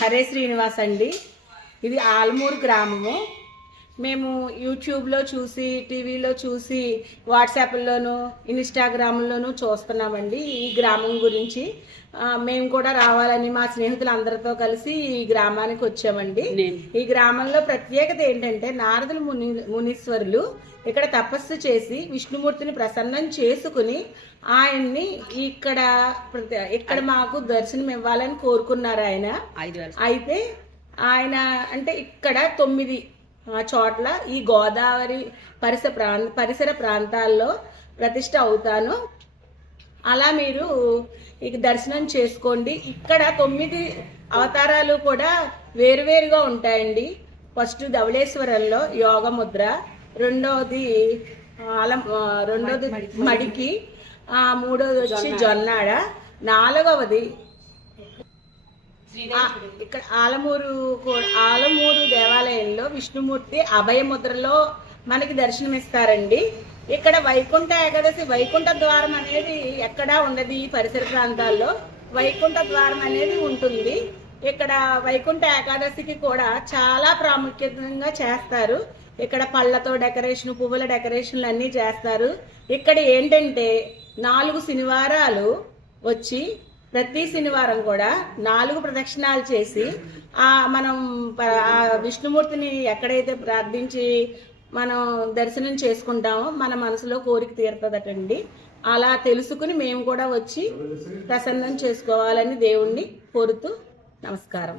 హరే శ్రీనివాస్ అండి. ఇది ఆల్మూరు గ్రామము. మేము యూట్యూబ్లో చూసి, టీవీలో చూసి, వాట్సాప్లోను, ఇన్స్టాగ్రామ్లోనూ చూస్తున్నామండి ఈ గ్రామం గురించి. మేము కూడా రావాలని మా స్నేహితులందరితో కలిసి ఈ గ్రామానికి వచ్చామండి. ఈ గ్రామంలో ప్రత్యేకత ఏంటంటే నారదులు మునీశ్వరులు ఇక్కడ తపస్సు చేసి విష్ణుమూర్తిని ప్రసన్నం చేసుకుని ఆయన్ని ఇక్కడ మాకు దర్శనం ఇవ్వాలని కోరుకున్నారు ఆయన. అయితే ఆయన అంటే ఇక్కడ 9 చోట్ల ఈ గోదావరి పరిసర ప్రాంతాల్లో ప్రతిష్ట అవుతాను. అలా మీరు ఇక దర్శనం చేసుకోండి. ఇక్కడ 9 అవతారాలు కూడా వేరువేరుగా ఉంటాయండి. ఫస్ట్ ధవళేశ్వరంలో యోగముద్ర, రెండోది మడికి, మూడోది వచ్చి జొన్నాడ, నాలుగవది ఇక్కడ ఆలమూరు దేవాలయంలో విష్ణుమూర్తి అభయముద్రలో మనకి దర్శనమిస్తారండి. ఇక్కడ వైకుంఠ ఏకాదశి వైకుంఠ ద్వారం అనేది ఎక్కడా ఉండదు. ఈ పరిసర ప్రాంతాల్లో వైకుంఠ ద్వారం అనేది ఉంటుంది. ఇక్కడ వైకుంఠ ఏకాదశికి కూడా చాలా ప్రాముఖ్యంగా చేస్తారు. ఇక్కడ పళ్ళతో డెకరేషన్, పువ్వుల డెకరేషన్లు అన్నీ చేస్తారు. ఇక్కడ ఏంటంటే 4 శనివారాలు వచ్చి ప్రతి శనివారం కూడా 4 ప్రదక్షిణాలు చేసి మనం విష్ణుమూర్తిని ఎక్కడైతే ప్రార్థించి మనం దర్శనం చేసుకుంటామో మన మనసులో కోరిక తీరుతుందటండి. అలా తెలుసుకుని మేము కూడా వచ్చి ప్రసన్నం చేసుకోవాలని దేవుణ్ణి కోరుతూ నమస్కారం.